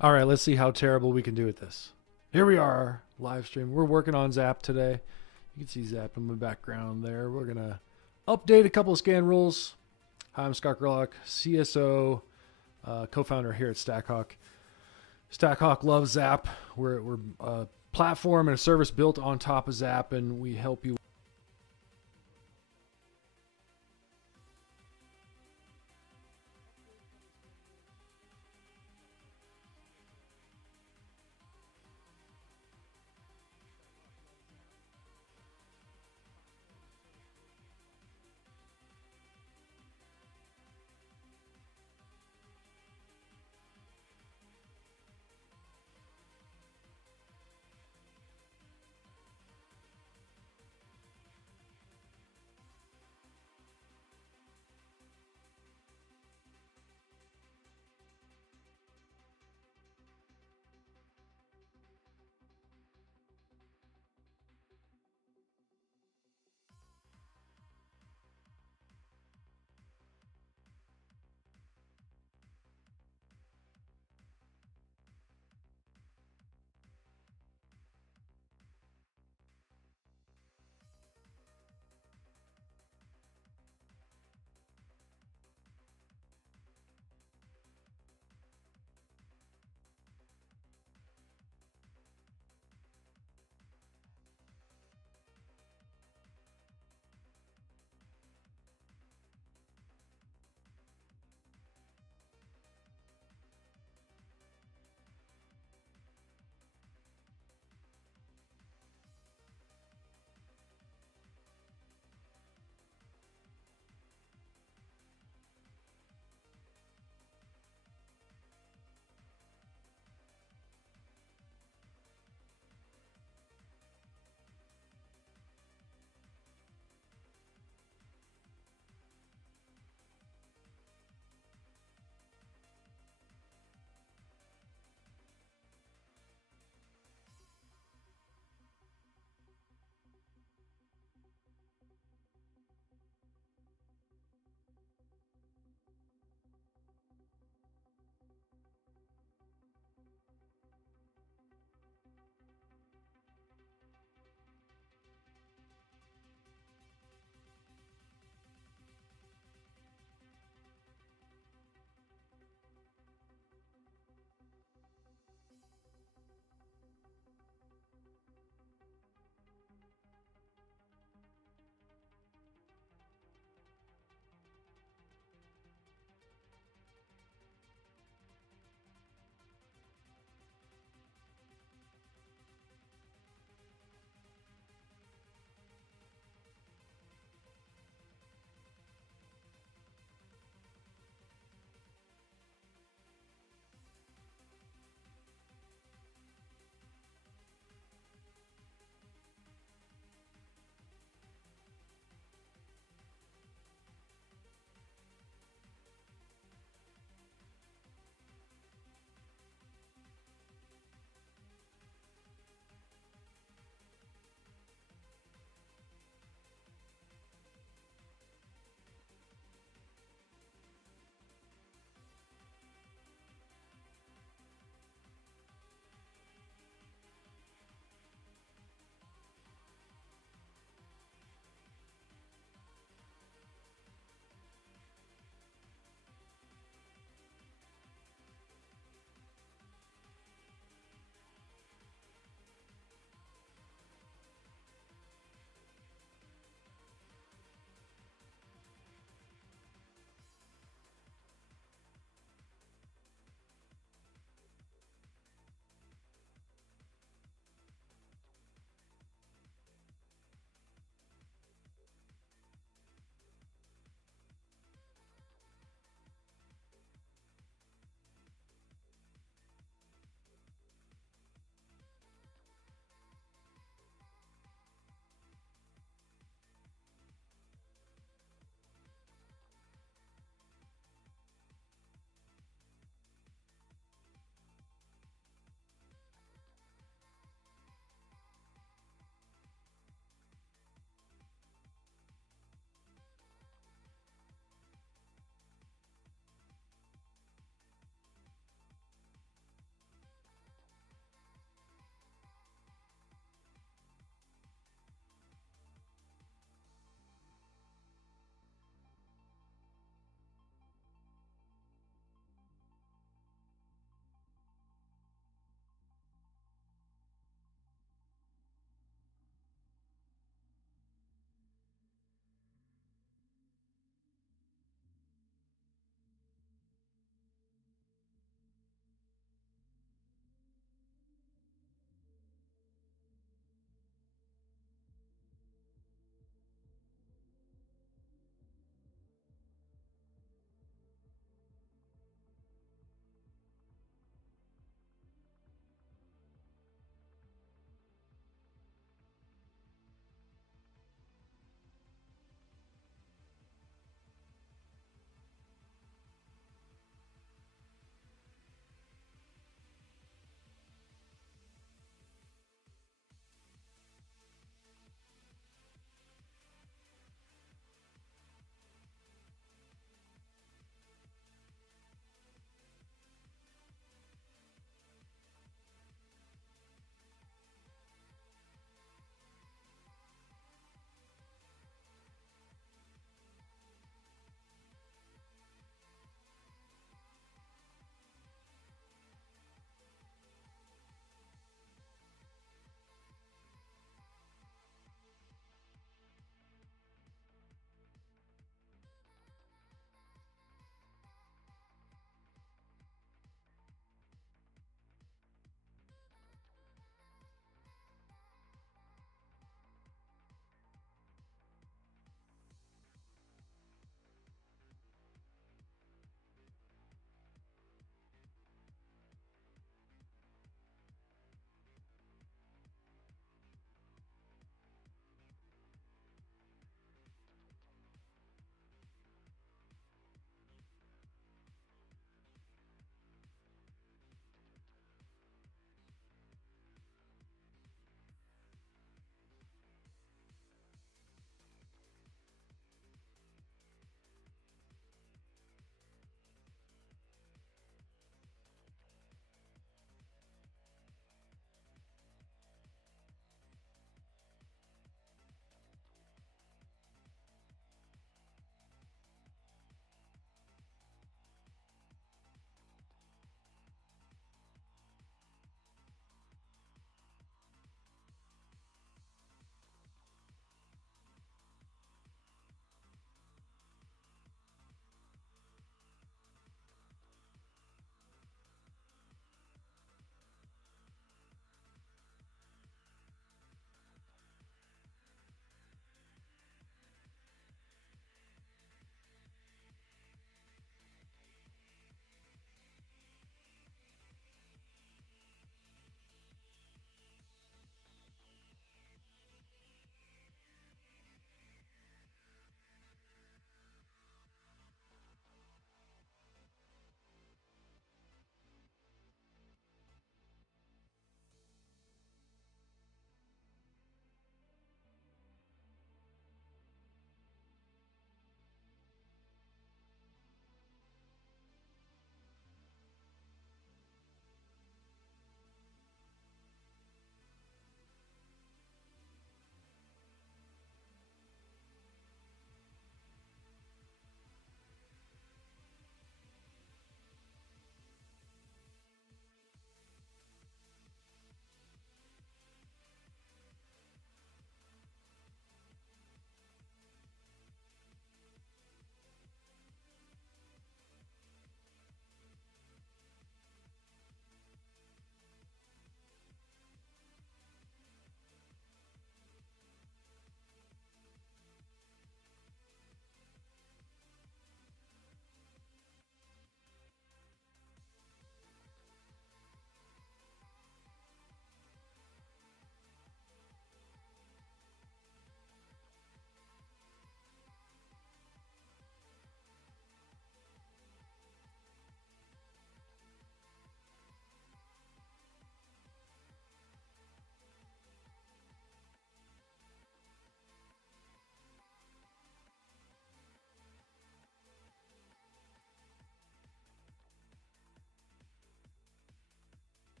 All right, let's see how terrible we can do at this. Here we are, live stream. We're working on ZAP today. You can see ZAP in the background there. We're going to update a couple of scan rules. Hi, I'm Scott Gerlach, CSO, co-founder here at StackHawk. StackHawk loves ZAP. We're a platform and a service built on top of ZAP, and we help you.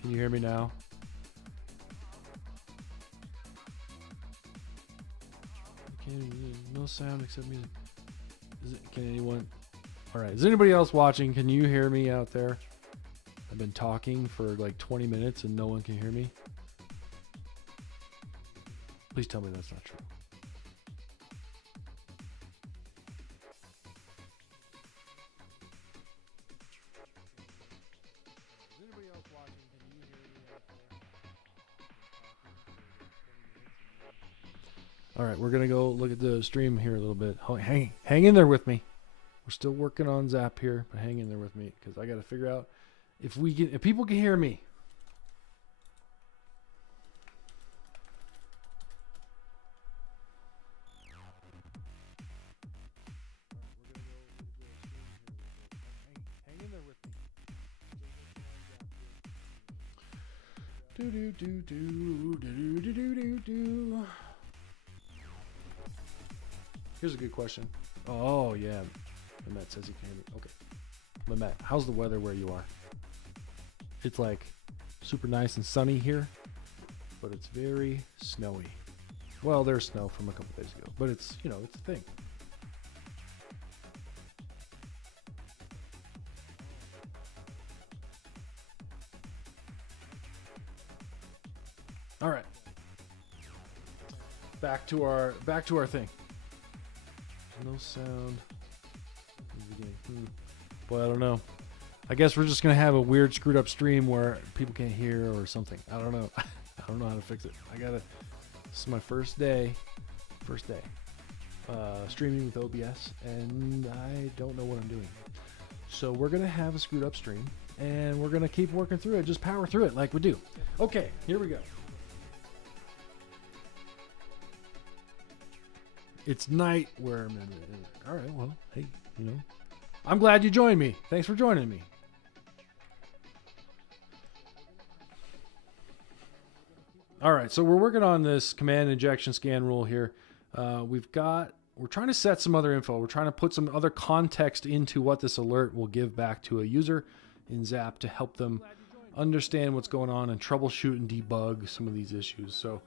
Can you hear me now? No sound except music. Can anyone? All right. Is anybody else watching? Can you hear me out there? I've been talking for like 20 minutes and no one can hear me. Please tell me that's not true. Is anybody else watching? Can you hear me out there? All right, we're gonna go look at the stream here a little bit. Hang in there with me. We're still working on Zap here, but hang in there with me because I got to figure out if people can hear me. Hang in there with me. Here's a good question. Oh yeah, Bennetts says he can hear me. Okay, Bennetts, how's the weather where you are? It's like super nice and sunny here, but it's very snowy. Well, there's snow from a couple days ago, but it's, you know, it's a thing. All right. Back to our thing. No sound in the beginning. Boy, I don't know. I guess we're just gonna have a weird screwed up stream where people can't hear or something. I don't know. I don't know how to fix it. This is my first day streaming with OBS, and I don't know what I'm doing. So we're gonna have a screwed up stream, and we're gonna keep working through it. Just power through it like we do. Okay, here we go. It's night where I'm in. All right, well, hey, you know, I'm glad you joined me. Thanks for joining me. All right, so we're working on this command injection scan rule here. We're trying to set some other info. We're trying to put some other context into what this alert will give back to a user in Zap to help them understand what's going on and troubleshoot and debug some of these issues. So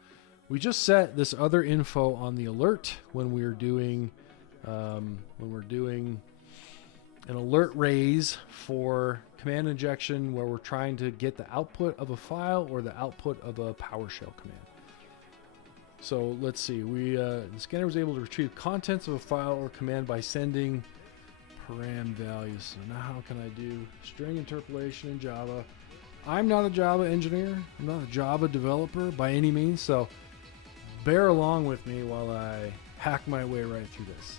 we just set this other info on the alert when we're doing an alert raise for command injection where we're trying to get the output of a file or the output of a PowerShell command. So let's see, the scanner was able to retrieve contents of a file or command by sending param values. So now how can I do string interpolation in Java? I'm not a Java engineer. I'm not a Java developer by any means. So bear along with me while I hack my way right through this.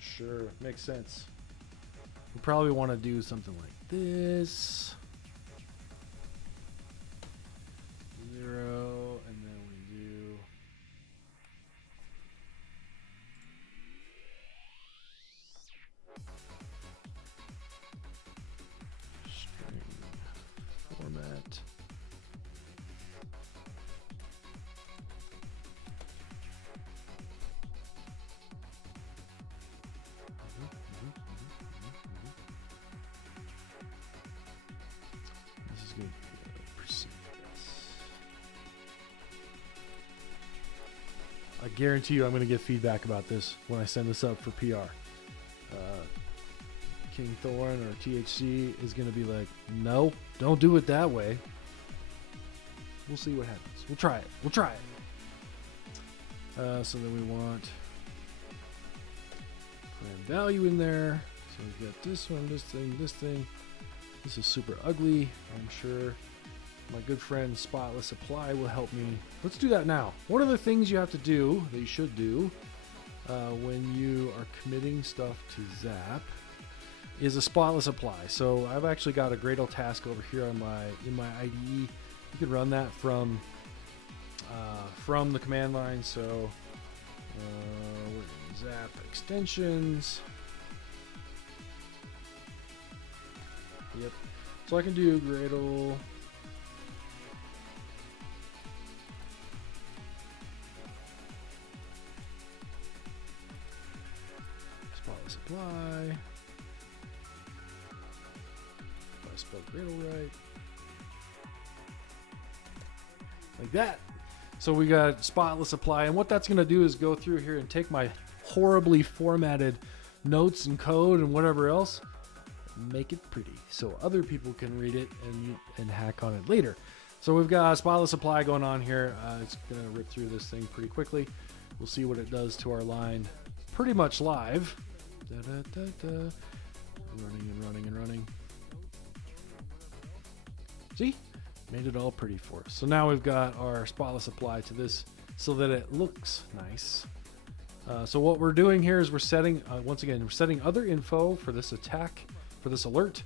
Sure, makes sense. We probably want to do something like this. 0, and then we do string format. This is going to proceed. I guarantee you I'm going to get feedback about this when I send this up for PR. King Thorn or THC is going to be like, no, don't do it that way. We'll see what happens. We'll try it. So then we want param value in there. So we've got this one, this thing. This is super ugly. I'm sure my good friend Spotless Apply will help me. Let's do that now. One of the things you have to do, that you should do, when you are committing stuff to Zap, is a Spotless Apply. So I've actually got a Gradle task over here on in my IDE. You can run that from the command line. So Zap extensions. Yep. So I can do Gradle. Spotless apply. If I spelled Gradle right. Like that. So we got spotless apply, and what that's going to do is go through here and take my horribly formatted notes and code and whatever else, make it pretty so other people can read it and hack on it later. So we've got spotless apply going on here. It's going to rip through this thing pretty quickly. We'll see what it does to our line pretty much live. Running and running and running. See? Made it all pretty for us. So now we've got our spotless apply to this so that it looks nice. So what we're doing here is we're setting, once again, we're setting other info for this attack, for this alert.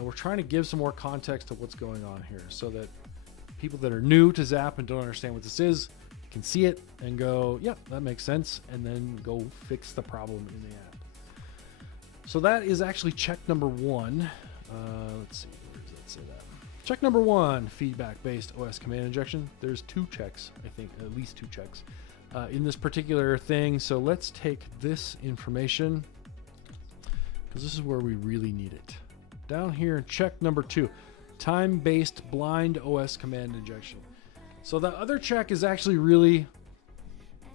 We're trying to give some more context to what's going on here so that people that are new to Zap and don't understand what this is can see it and go, yep, that makes sense, and then go fix the problem in the app. So that is actually check number one. Let's see, where does that say that? Check number one, feedback-based OS command injection. There's two checks, I think, at least two checks in this particular thing. So let's take this information, because this is where we really need it. Down here in check number two, time-based blind OS command injection. So the other check is actually really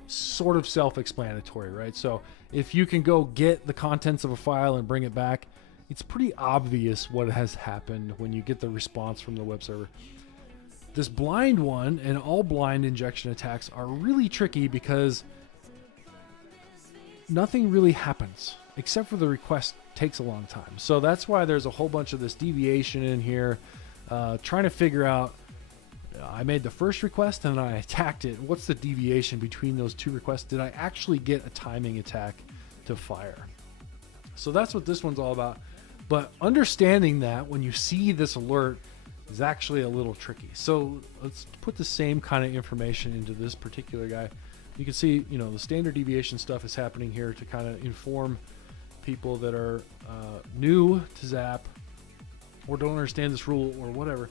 sort of self-explanatory, right? So if you can go get the contents of a file and bring it back, it's pretty obvious what has happened when you get the response from the web server. This blind one and all blind injection attacks are really tricky because nothing really happens except for the request takes a long time. So that's why there's a whole bunch of this deviation in here, trying to figure out, I made the first request and I attacked it. What's the deviation between those two requests? Did I actually get a timing attack to fire? So that's what this one's all about. But understanding that when you see this alert is actually a little tricky. So let's put the same kind of information into this particular guy. You can see, you know, the standard deviation stuff is happening here to kind of inform people that are new to Zap or don't understand this rule or whatever,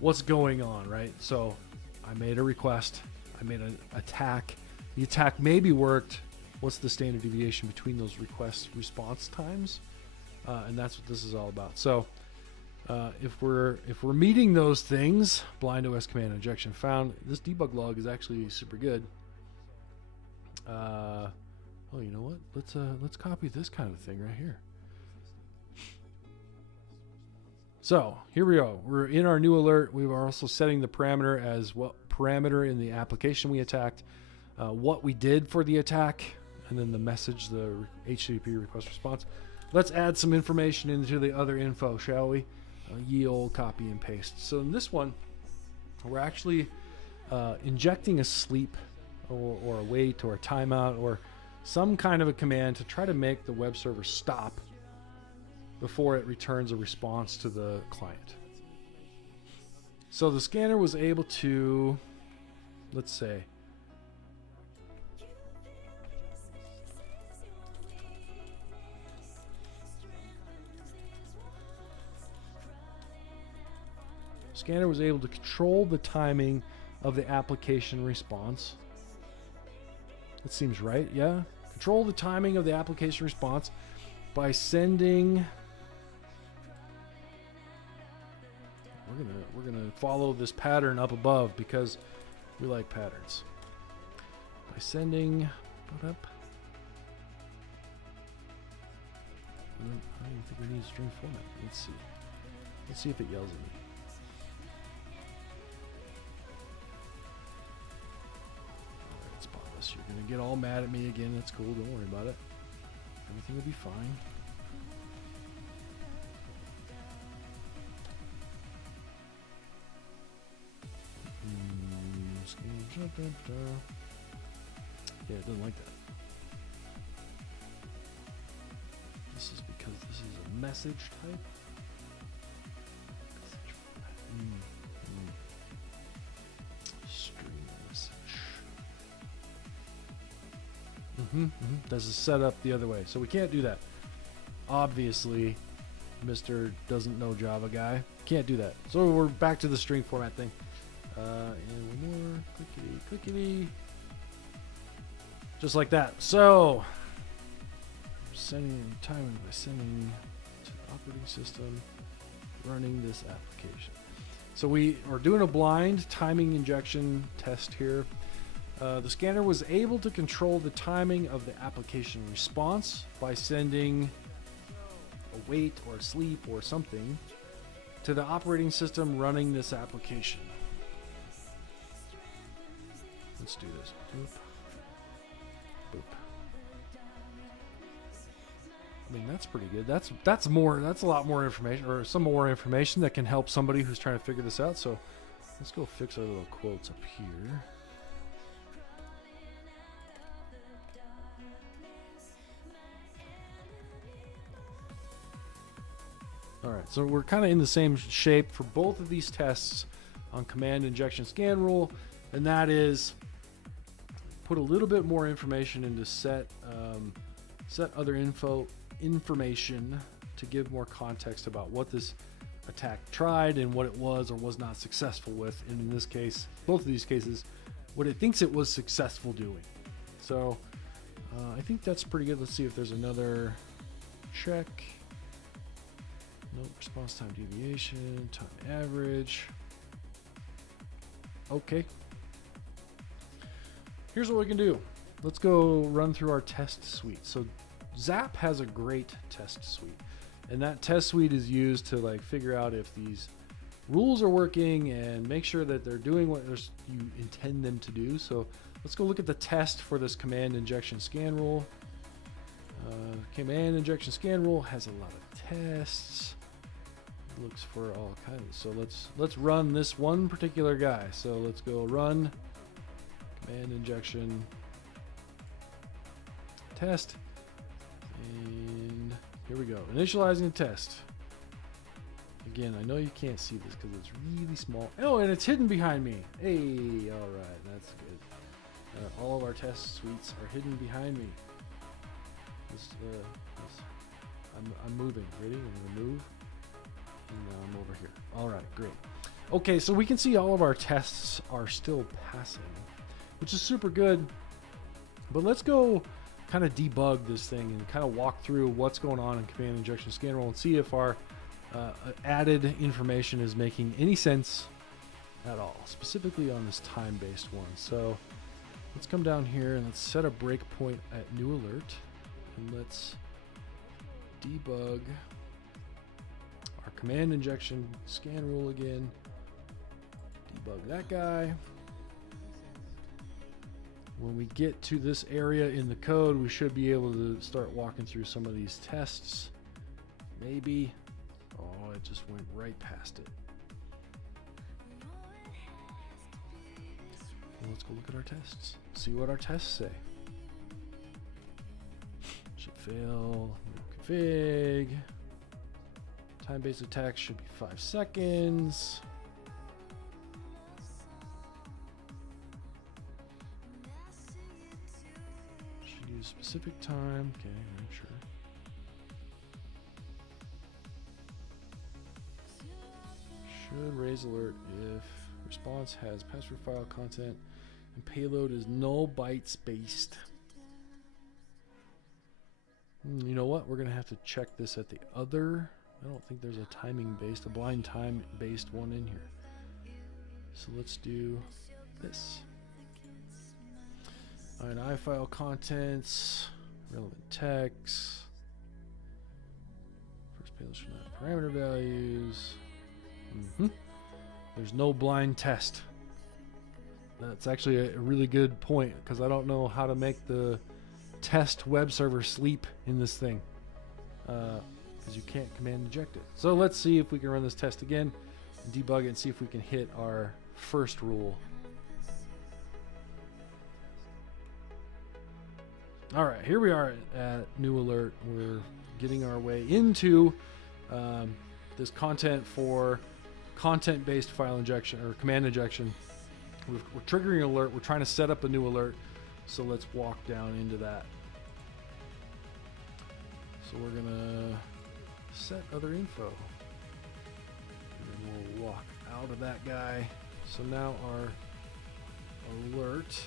what's going on, right? So I made a request, I made an attack. The attack maybe worked. What's the standard deviation between those request response times? And that's what this is all about. So if we're meeting those things, blind OS command injection found. This debug log is actually super good. Oh, you know what? Let's copy this kind of thing right here. So here we go. We're in our new alert. We are also setting the parameter as what parameter in the application we attacked, what we did for the attack, and then the message, the HTTP request response. Let's add some information into the other info, shall we? Ye olde copy and paste. So in this one, we're actually injecting a sleep or a wait or a timeout or some kind of a command to try to make the web server stop before it returns a response to the client. So the scanner was able to, let's say, scanner was able to control the timing of the application response. That seems right, yeah. Control the timing of the application response by sending. We're gonna follow this pattern up above because we like patterns. By sending, I don't even think we need string format. Let's see. Let's see if it yells at me. Alright, spotless. You're gonna get all mad at me again. That's cool. Don't worry about it. Everything will be fine. Yeah, it doesn't like that. This is because this is a message type. String message. This is set up the other way, so we can't do that. Obviously, Mr. doesn't know Java guy can't do that. So we're back to the string format thing. And one more, clickety. Just like that. So, sending timing by sending to the operating system, running this application. So we are doing a blind timing injection test here. The scanner was able to control the timing of the application response by sending a wait or a sleep or something to the operating system running this application. Let's do this. Boop. Boop. I mean, that's pretty good. That's a lot more information, or some more information that can help somebody who's trying to figure this out. So let's go fix our little quotes up here. All right, so we're kind of in the same shape for both of these tests on command injection scan rule, and that is put a little bit more information into set other information to give more context about what this attack tried and what it was or was not successful with. And in this case, both of these cases, what it thinks it was successful doing. So I think that's pretty good. Let's see if there's another check. Nope, response time deviation, time average. Okay. Here's what we can do. Let's go run through our test suite. So ZAP has a great test suite, and that test suite is used to like figure out if these rules are working and make sure that they're doing what you intend them to do. So let's go look at the test for this command injection scan rule. Command injection scan rule has a lot of tests. It looks for all kinds. So let's run this one particular guy. So let's go run command injection test, and here we go. Initializing the test. Again, I know you can't see this because it's really small. Oh, and it's hidden behind me. Hey, all right, that's good. All of our test suites are hidden behind me. I'm moving. Ready? I'm gonna move. And now I'm over here. All right, great. Okay, so we can see all of our tests are still passing, which is super good. But let's go kind of debug this thing and kind of walk through what's going on in command injection scan rule and see if our added information is making any sense at all, specifically on this time-based one. So let's come down here and let's set a breakpoint at new alert, and let's debug our command injection scan rule again. Debug that guy. When we get to this area in the code, we should be able to start walking through some of these tests. Maybe. Oh, it just went right past it. Well, let's go look at our tests. See what our tests say. Should fail. Config. Time-based attack should be 5 seconds. Specific time. Okay, I'm sure. Should raise alert if response has password file content and payload is null bytes based. You know what? We're gonna have to check this at the other. I don't think there's a timing based, a blind time based one in here. So let's do this. INI file contents, relevant text. First payload should not have parameter values. There's no blind test. That's actually a really good point, because I don't know how to make the test web server sleep in this thing, because you can't command inject it. So let's see if we can run this test again and debug it and see if we can hit our first rule. All right, here we are at new alert. We're getting our way into this content for content-based file injection or command injection. We're triggering an alert. We're trying to set up a new alert. So let's walk down into that So we're gonna set other info. And then we'll walk out of that guy. So now our alert.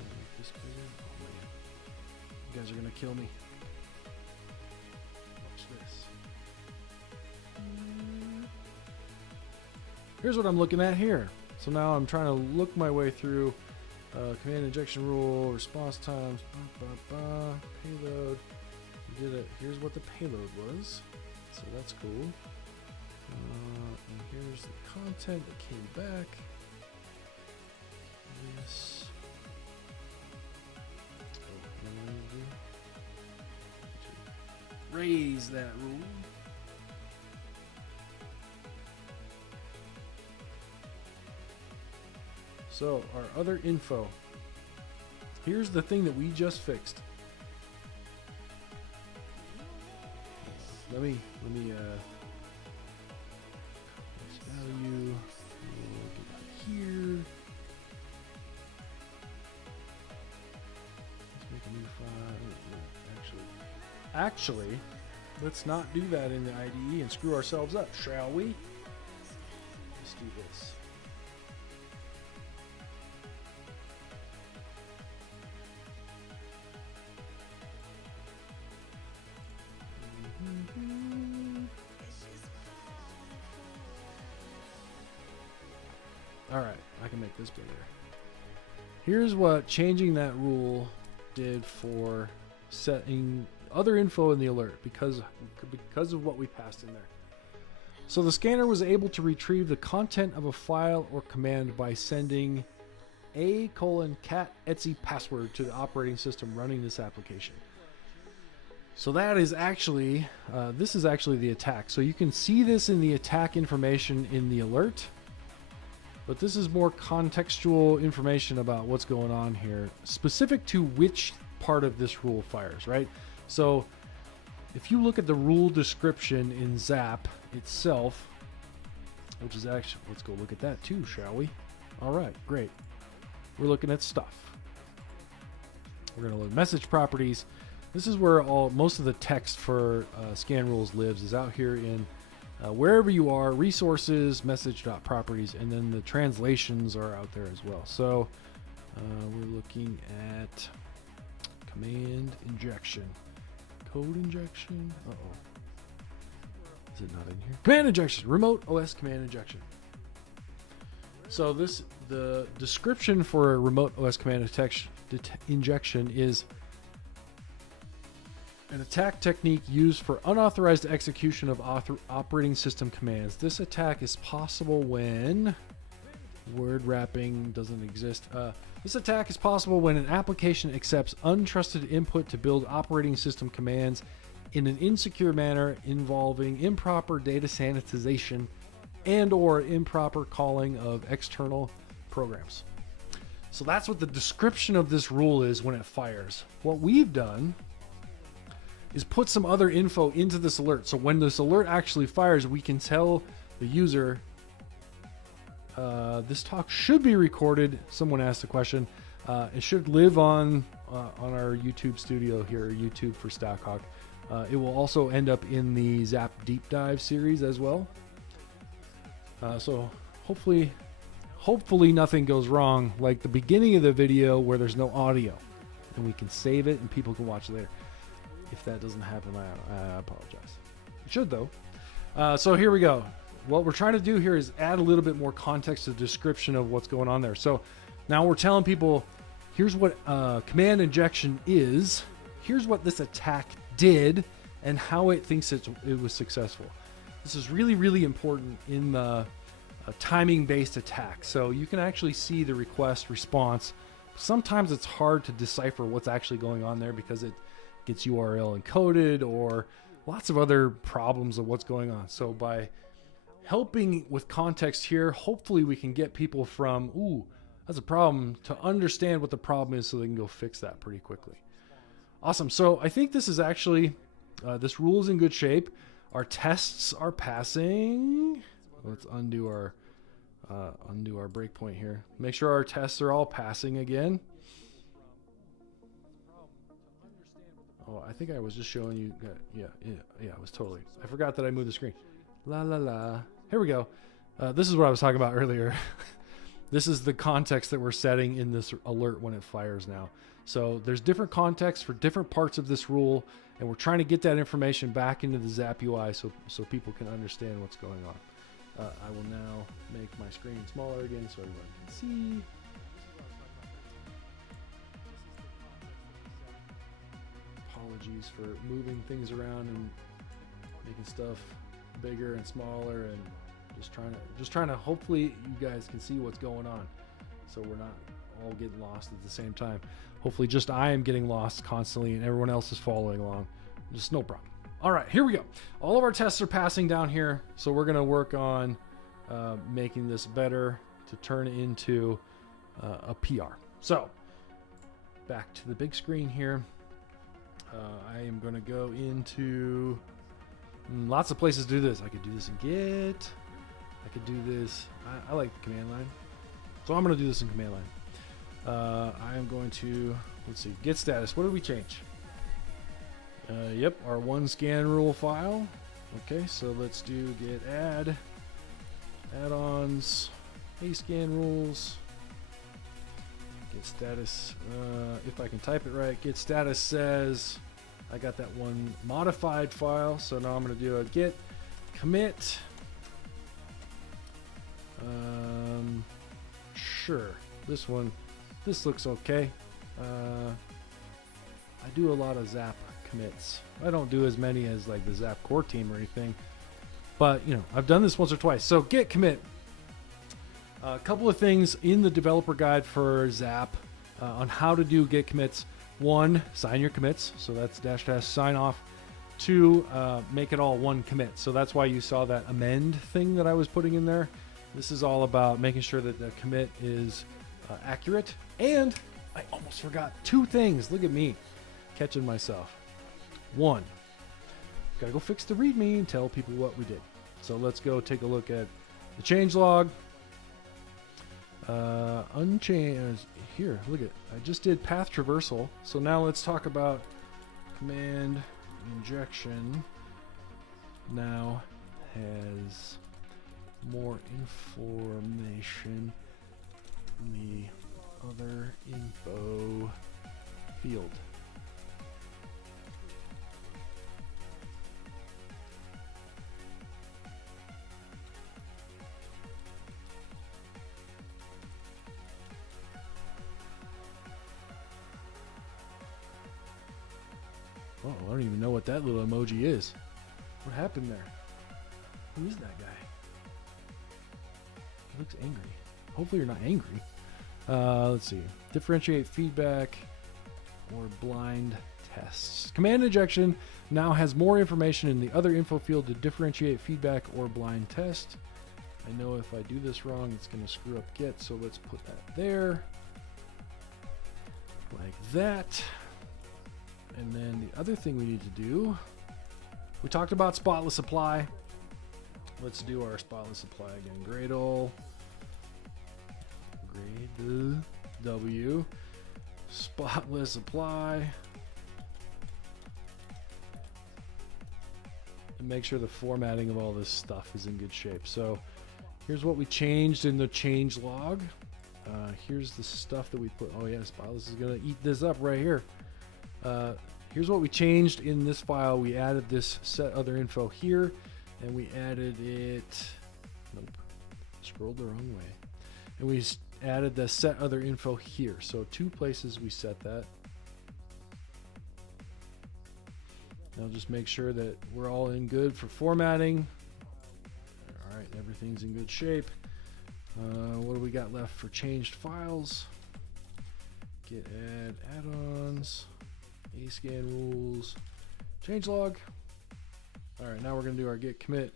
Make this bigger. Oh man. You guys are gonna kill me. Watch this. Here's what I'm looking at here. So now I'm trying to look my way through command injection rule, response times, payload. We did it. Here's what the payload was. So that's cool. And here's the content that came back. This. Oh, raise that rule. So our other info. Here's the thing that we just fixed. Let me value. We'll get here. Let's make a new file. Actually, let's not do that in the IDE and screw ourselves up, shall we? Let's do this. Alright, I can make this bigger. Here's what changing that rule did for setting other info in the alert because of what we passed in there. So the scanner was able to retrieve the content of a file or command by sending cat etc password to the operating system running this application. So that is actually, this is actually the attack. So you can see this in the attack information in the alert. But this is more contextual information about what's going on here, specific to which part of this rule fires, right? So if you look at the rule description in ZAP itself, which is actually, let's go look at that too, shall we? All right, great. We're looking at stuff. We're going to load message properties. This is where most of the text for scan rules lives, is out here in wherever you are, resources, message.properties, and then the translations are out there as well. So we're looking at command injection, code injection. Uh-oh. Is it not in here? Command injection, remote OS command injection. So the description for a remote OS command injection is an attack technique used for unauthorized execution of operating system commands. This attack is possible when word wrapping doesn't exist. This attack is possible when an application accepts untrusted input to build operating system commands in an insecure manner involving improper data sanitization and or improper calling of external programs. So that's what the description of this rule is when it fires. What we've done is put some other info into this alert. So when this alert actually fires, we can tell the user, this talk should be recorded. Someone asked a question. It should live on our YouTube studio here, YouTube for StackHawk. It will also end up in the ZAP deep dive series as well. So hopefully nothing goes wrong like the beginning of the video where there's no audio, and we can save it and people can watch later. If that doesn't happen, I apologize. It should though. So here we go. What we're trying to do here is add a little bit more context to the description of what's going on there. So now we're telling people, here's what command injection is. Here's what this attack did and how it thinks it was successful. This is really, really important in the timing-based attack. So you can actually see the request response. Sometimes it's hard to decipher what's actually going on there because it gets URL encoded or lots of other problems of what's going on. So by helping with context here, hopefully we can get people from, ooh, that's a problem, to understand what the problem is so they can go fix that pretty quickly. Awesome. So I think this is actually, this rule is in good shape. Our tests are passing. Let's undo our breakpoint here. Make sure our tests are all passing again. Oh, I think I was just showing you. Yeah, I was totally. I forgot that I moved the screen. La la la. Here we go. This is what I was talking about earlier. This is the context that we're setting in this alert when it fires now. So there's different contexts for different parts of this rule, and we're trying to get that information back into the ZAP UI so people can understand what's going on. I will now make my screen smaller again so everyone can see. Apologies for moving things around and making stuff bigger and smaller, and just trying to hopefully you guys can see what's going on, so we're not all getting lost at the same time. Hopefully just I am getting lost constantly and everyone else is following along. Just no problem. All right, here we go. All of our tests are passing down here, so we're going to work on making this better to turn into a PR. So back to the big screen here. I am going to go into lots of places to do this. I could do this in Git. I could do this. I like command line, so I'm going to do this in command line. I am going to, let's see, git status. What did we change? Yep, our one scan rule file. Okay, so let's do git add-ons, scan rules. Git status, if I can type it right, git status says I got that one modified file, so now I'm going to do a git commit. Sure, this looks okay. I do a lot of ZAP commits. I don't do as many as like the ZAP core team or anything, but you know, I've done this once or twice. So git commit. A couple of things in the developer guide for ZAP on how to do git commits. One, sign your commits. So that's -- sign off. Two, make it all one commit. So that's why you saw that amend thing that I was putting in there. This is all about making sure that the commit is accurate. And I almost forgot two things. Look at me catching myself. One, gotta go fix the README and tell people what we did. So let's go take a look at the changelog. Unchanged here. Look at, I just did path traversal. So now let's talk about command injection. Now has more information in the other info field. Oh, I don't even know what that little emoji is. What happened there? Who is that guy? He looks angry. Hopefully you're not angry. Let's see. Differentiate feedback or blind tests. Command injection now has more information in the other info field to differentiate feedback or blind test. I know if I do this wrong, it's going to screw up Git, so let's put that there. Like that. And then the other thing we need to do, we talked about spotless apply. Let's do our spotless apply again. Gradle W, spotless apply, and make sure the formatting of all this stuff is in good shape. So here's what we changed in the change log. Here's the stuff that we put. Oh yeah, spotless is gonna eat this up right here. Here's what we changed in this file. We added this set other info here, and we added it. Nope, scrolled the wrong way. And we added the set other info here. So two places we set that. Now just make sure that we're all in good for formatting. All right, everything's in good shape. What do we got left for changed files? Git add add-ons, scan rules, changelog. All right, now we're gonna do our git commit.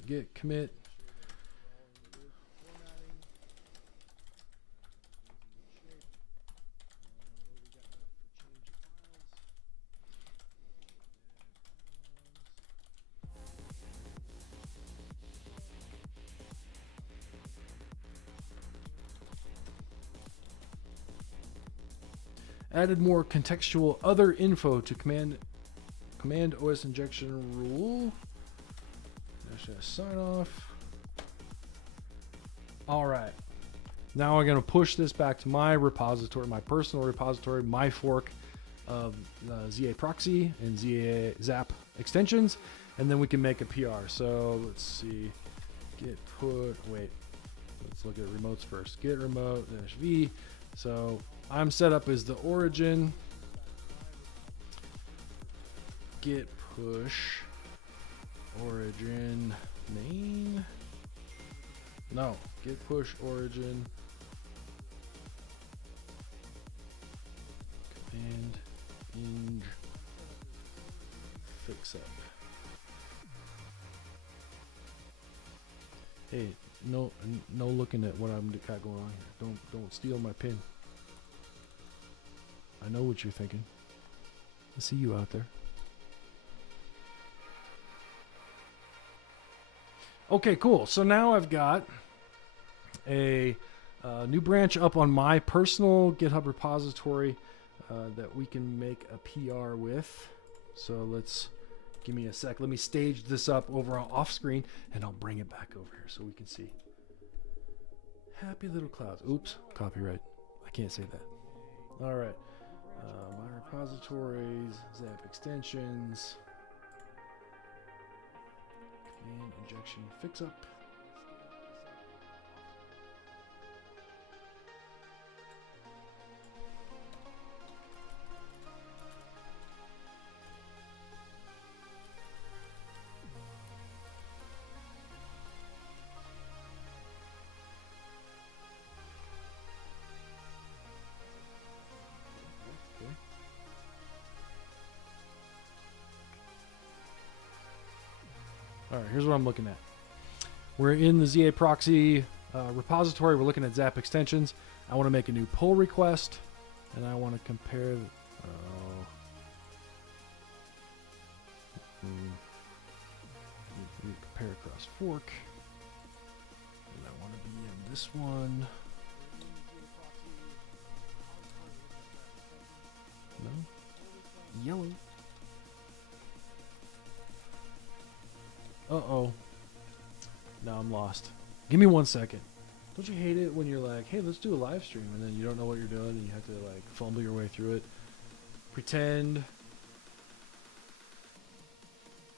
Added more contextual other info to command Command OS Injection rule. Sign off. All right. Now I'm going to push this back to my repository, my personal repository, my fork of ZA proxy and ZAP extensions, and then we can make a PR. So let's see. Wait. Let's look at remotes first. Get remote -v. So I'm set up as the origin. Git push origin main. No, git push origin. Command ing fix up. Hey, no looking at what I'm got going on here. Don't steal my pin. I know what you're thinking. I see you out there. Okay, cool. So now I've got a new branch up on my personal GitHub repository that we can make a PR with. So let's give me a sec. Let me stage this up over off screen, and I'll bring it back over here so we can see. Happy little clouds. Oops, copyright. I can't say that. All right. My repositories, ZAP extensions. Command injection fix up. All right, here's what I'm looking at. We're in the ZA proxy repository. We're looking at ZAP extensions. I want to make a new pull request, and I want to compare. Compare across fork, and I want to be in this one. No, yellow. Uh-oh. Now I'm lost. Give me 1 second. Don't you hate it when you're like, hey, let's do a live stream, and then you don't know what you're doing, and you have to like fumble your way through it? Pretend.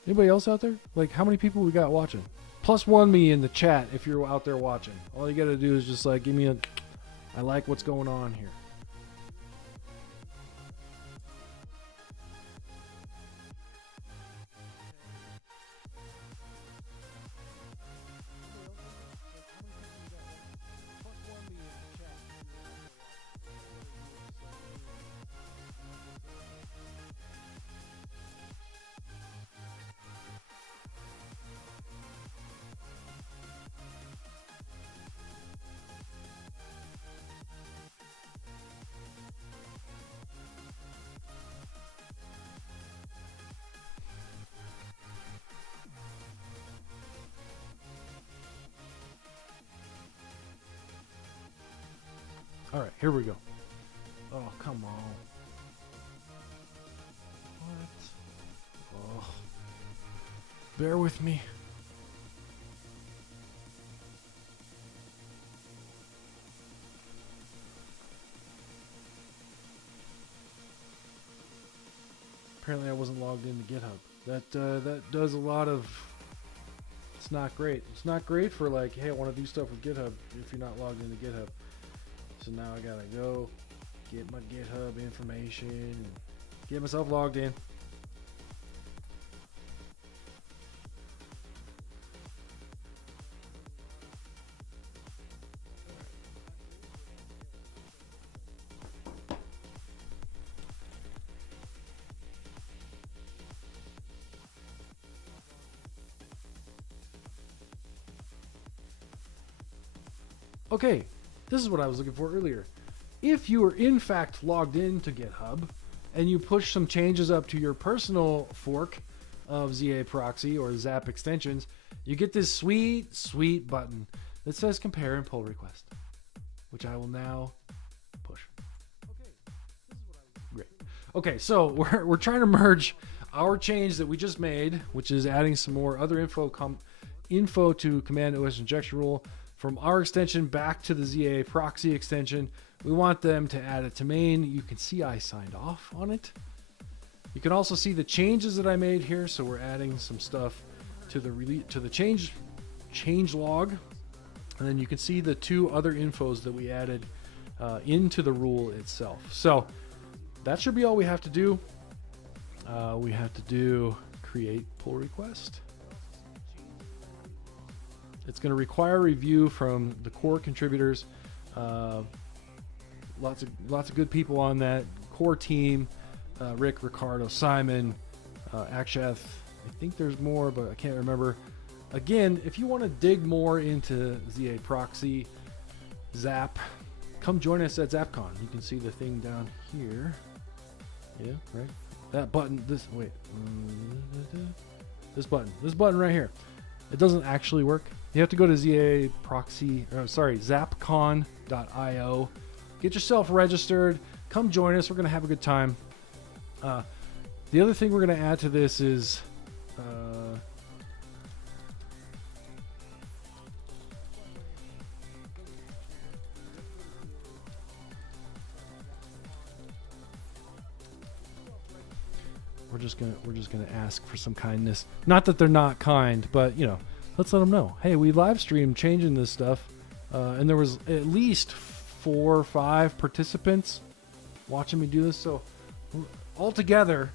Anybody else out there? Like, how many people we got watching? +1 me in the chat if you're out there watching. All you gotta do is just like, give me a, I like what's going on here. All right, here we go. Oh, come on. What? Oh. Bear with me. Apparently I wasn't logged into GitHub. That does a lot of... It's not great. It's not great for like, hey, I want to do stuff with GitHub if you're not logged into GitHub. So now I gotta go get my GitHub information and get myself logged in. Okay, this is what I was looking for earlier. If you are in fact logged into GitHub and you push some changes up to your personal fork of ZA proxy or ZAP extensions, you get this sweet, sweet button that says compare and pull request, which I will now push. Okay, this is what I was... Great. Okay, so we're trying to merge our change that we just made, which is adding some more other info to Command OS Injection rule from our extension back to the ZA proxy extension. We want them to add it to main. You can see I signed off on it. You can also see the changes that I made here. So we're adding some stuff to the change log, and then you can see the two other infos that we added into the rule itself. So that should be all we have to do. We have to do create pull request. It's going to require review from the core contributors. Lots of good people on that core team. Rick, Ricardo, Simon, Aksheth. I think there's more, but I can't remember. Again, if you want to dig more into ZA proxy, ZAP, come join us at ZAPCon. You can see the thing down here. Yeah, right. That button. This button right here. It doesn't actually work. You have to go to ZAPCon.io. Get yourself registered. Come join us. We're going to have a good time. The other thing we're going to add to this is we're just gonna ask for some kindness. Not that they're not kind, but you know, let's let them know. Hey, we live streamed changing this stuff, and there was at least 4 or 5 participants watching me do this. So all together,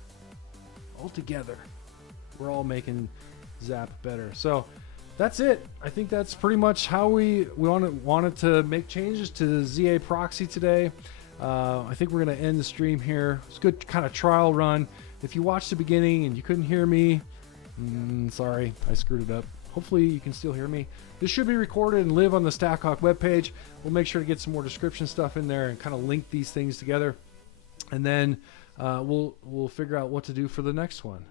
we're all making ZAP better. So that's it. I think that's pretty much how we wanted to make changes to the ZA proxy today. I think we're going to end the stream here. It's a good kind of trial run. If you watched the beginning and you couldn't hear me, sorry, I screwed it up. Hopefully you can still hear me. This should be recorded and live on the StackHawk webpage. We'll make sure to get some more description stuff in there and kind of link these things together. And then we'll figure out what to do for the next one.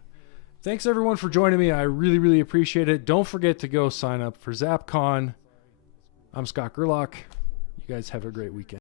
Thanks everyone for joining me. I really, really appreciate it. Don't forget to go sign up for ZAPCon. I'm Scott Gerlach. You guys have a great weekend.